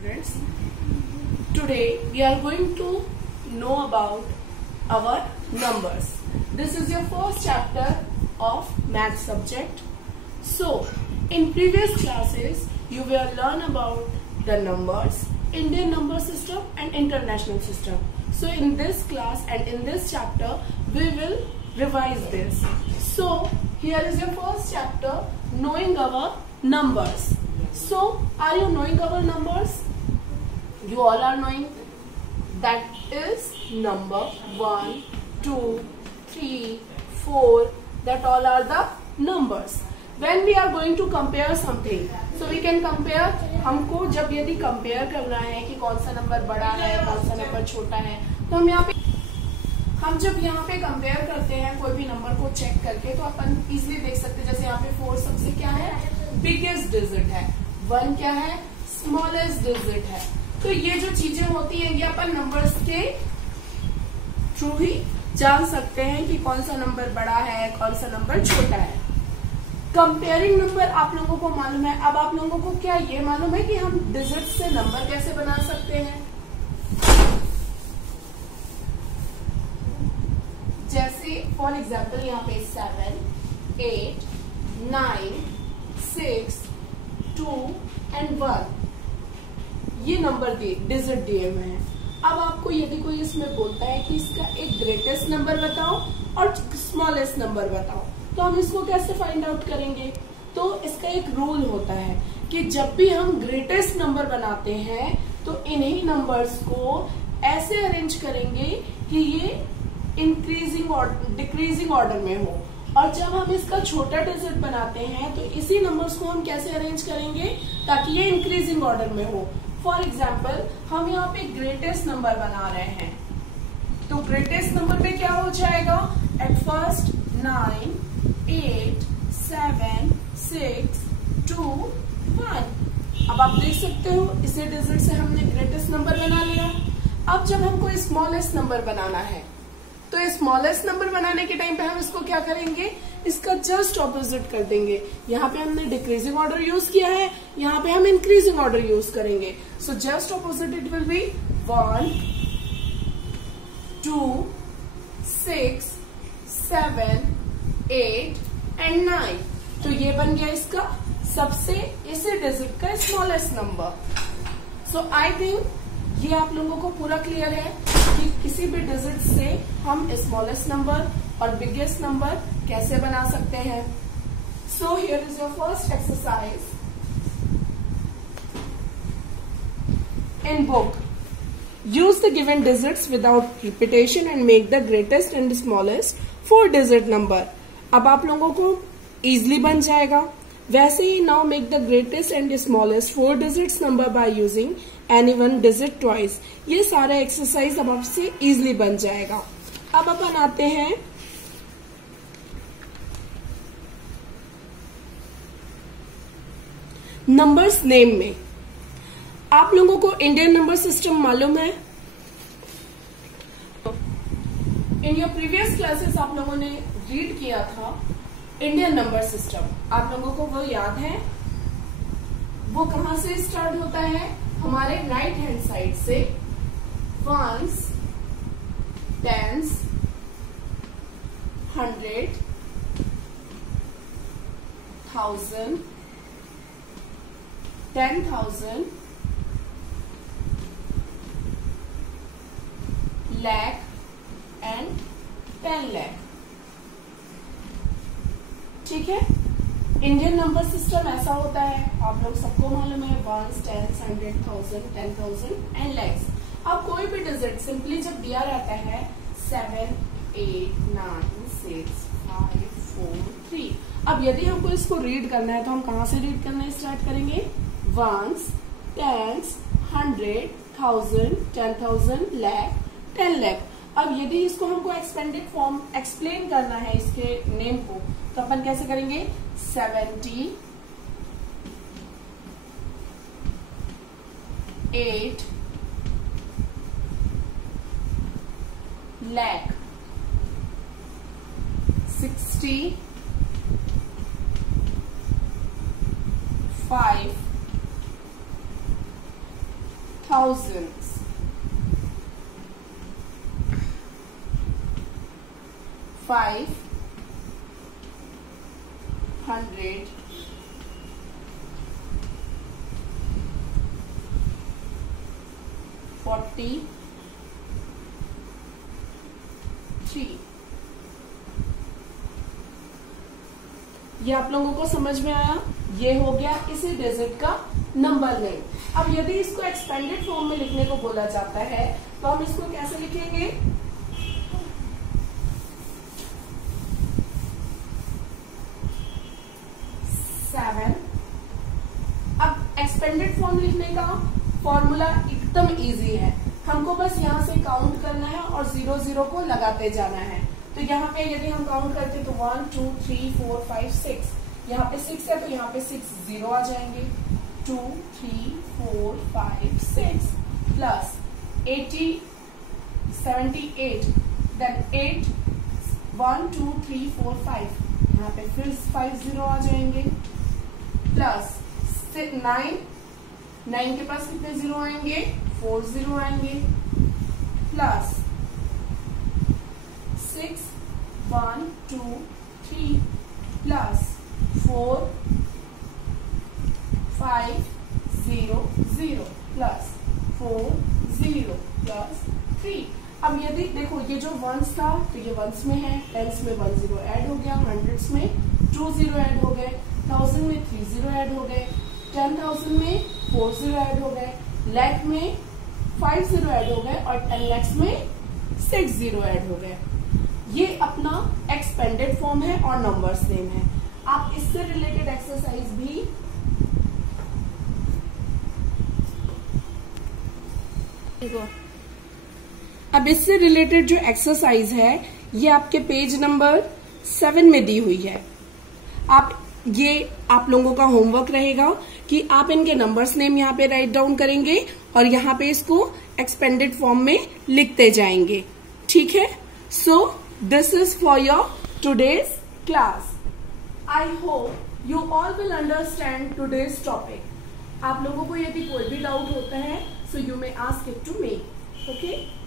students. Today we are going to know about our numbers. This is your first chapter of math subject. So in previous classes you will learn about the numbers, Indian number system and international system. So in this class and in this chapter we will revise this. So here is your first chapter, knowing our numbers. So are you knowing our numbers? You all are knowing. That is number 1, 2, 3, 4. That all are the numbers. When we are going to compare something, so we can compare. हमको जब यदि compare करना है कि कौन सा number बड़ा है, कौन सा नंबर छोटा है, तो हम जब यहाँ पे कंपेयर करते हैं कोई भी नंबर को चेक करके, तो अपन इजीली देख सकते हैं. जैसे यहाँ पे 4 सबसे क्या है, बिगेस्ट डिजिट है. 1 क्या है, स्मॉलेस्ट डिजिट है. तो ये जो चीजें होती हैं ये अपन नंबर्स के थ्रू ही जान सकते हैं कि कौन सा नंबर बड़ा है, कौन सा नंबर छोटा है. कंपेयरिंग नंबर आप लोगों को मालूम है. अब आप लोगों को क्या ये मालूम है कि हम डिजिट से नंबर कैसे बना सकते हैं? जैसे फॉर एग्जाम्पल यहाँ पे 7, 8, 9, 6, 2 एंड 1 ये नंबर डिजिट दिए हुए हैं. अब आपको यदि कोई इसमें बोलता है कि इसका एक ग्रेटेस्ट नंबर बताओ और स्मॉलेस्ट नंबर बताओ, तो हम इसको कैसे फाइंड आउट करेंगे? तो इसका एक रूल होता है कि जब भी हम ग्रेटेस्ट नंबर बनाते हैं तो इन्हीं नंबर्स को ऐसे अरेंज करेंगे कि ये इंक्रीजिंग और डिक्रीजिंग ऑर्डर में हो, और जब हम इसका छोटा डिजिट बनाते हैं तो इसी नंबर्स को हम कैसे अरेंज करेंगे ताकि ये इंक्रीजिंग ऑर्डर में हो. फॉर एग्जाम्पल हम यहाँ पे ग्रेटेस्ट नंबर बना रहे हैं, तो ग्रेटेस्ट नंबर पे क्या हो जाएगा? At first 9, 8, 7, 6, 2, 1. अब आप देख सकते हो इसी डिजिट से हमने ग्रेटेस्ट नंबर बना लिया. अब जब हमको स्मॉलेस्ट नंबर बनाना है, तो स्मॉलेस्ट नंबर बनाने के टाइम पे हम इसको क्या करेंगे? इसका जस्ट ऑपोजिट कर देंगे. यहाँ पे हमने डिक्रीजिंग ऑर्डर यूज किया है, यहाँ पे हम इंक्रीजिंग ऑर्डर यूज करेंगे. So just opposite it will be 1, 2, 6, 7, 8 and 9. तो ये बन गया इसका सबसे इसी डिजिट का smallest number. So I think ये आप लोगों को पूरा क्लियर है कि किसी भी डिजिट से हम स्मॉलेस्ट नंबर और बिगेस्ट नंबर कैसे बना सकते हैं. So here is your first exercise in book. Use the given digits without repetition and make the greatest and smallest 4 digit number. अब आप लोगों को इजिली बन जाएगा. वैसे ही now make the greatest and smallest 4 digits number by using any one digit twice. ये सारा एक्सरसाइज अब आपसे इजिली बन जाएगा. अब अपन आते हैं नंबर्स नेम में. आप लोगों को इंडियन नंबर सिस्टम मालूम है? इन योर प्रीवियस क्लासेस आप लोगों ने रीड किया था इंडियन नंबर सिस्टम. आप लोगों को वो याद है? वो कहां से स्टार्ट होता है? हमारे राइट हैंड साइड से. Ones, tens, 100, 1000, 10,000, lakh and 10 lakh. ठीक है. इंडियन नंबर सिस्टम ऐसा होता है, आप लोग सबको मालूम है. 1, 10, 100, 1000, 10,000 एंड लैक्स. अब कोई भी डिजिट सिंपली जब दिया रहता है 7, 8, 9, 6, 5, 4, 3. अब यदि हमको इसको रीड करना है तो हम कहां से रीड करना स्टार्ट करेंगे? Ones, tens, 100, 1000, 10,000, lakh, 10 lakh. अब यदि इसको हमको एक्सपेंडेड फॉर्म एक्सप्लेन करना है इसके नेम को, तो अपन कैसे करेंगे? 70, 8 lakh, 60, 5, thousands, five hundred, 43, ये आप लोगों को समझ में आया? ये हो गया इसी डिजिट का नंबर नेम। अब यदि इसको एक्सपेंडेड फॉर्म में लिखने को बोला जाता है तो हम इसको कैसे लिखेंगे? सेवन। अब एक्सपेंडेड फॉर्म लिखने का फॉर्मूला एकदम इजी है, हमको बस यहाँ से काउंट करना है और 0 0 को लगाते जाना है। तो यहाँ पे यदि हम काउंट करते तो 1 2 3 4 5 6, यहाँ पे 6 है तो यहाँ पे 6 0 आ जाएंगे। 2 3 4 5 6 प्लस 80 78, देन 8 1 2 3 4 5, यहाँ पे फिर 5 0 आ जाएंगे। प्लस 9 के पास कितने 0 आएंगे? 4 0 आएंगे। Plus 6 1 2 3 plus 4 5 0 0 plus 4 0 plus 3। अब यदि देखो ये जो वंस था तो ये वंस में है, टेंस में 1 0 ऐड हो गया, हंड्रेड्स में 2 0 ऐड हो गए, 1000 में 3 0 ऐड हो गए, 10,000 में 4 0 ऐड हो गए, लाख में 5 0 ऐड हो गए और 10 lakhs में 6 0 ऐड हो गए। ये अपना एक्सपेंडेड फॉर्म है और नंबर्स नेम है। आप इससे रिलेटेड एक्सरसाइज भी अब इससे रिलेटेड जो एक्सरसाइज है ये आपके पेज नंबर 7 में दी हुई है। ये आप लोगों का होमवर्क रहेगा कि आप इनके नंबर्स नेम यहाँ पे राइट डाउन करेंगे और यहाँ पे इसको एक्सपेंडेड फॉर्म में लिखते जाएंगे। ठीक है? So this is for your today's class. I hope you all will understand today's topic. आप लोगों को यदि कोई भी डाउट होता है so you may ask it to me. Okay?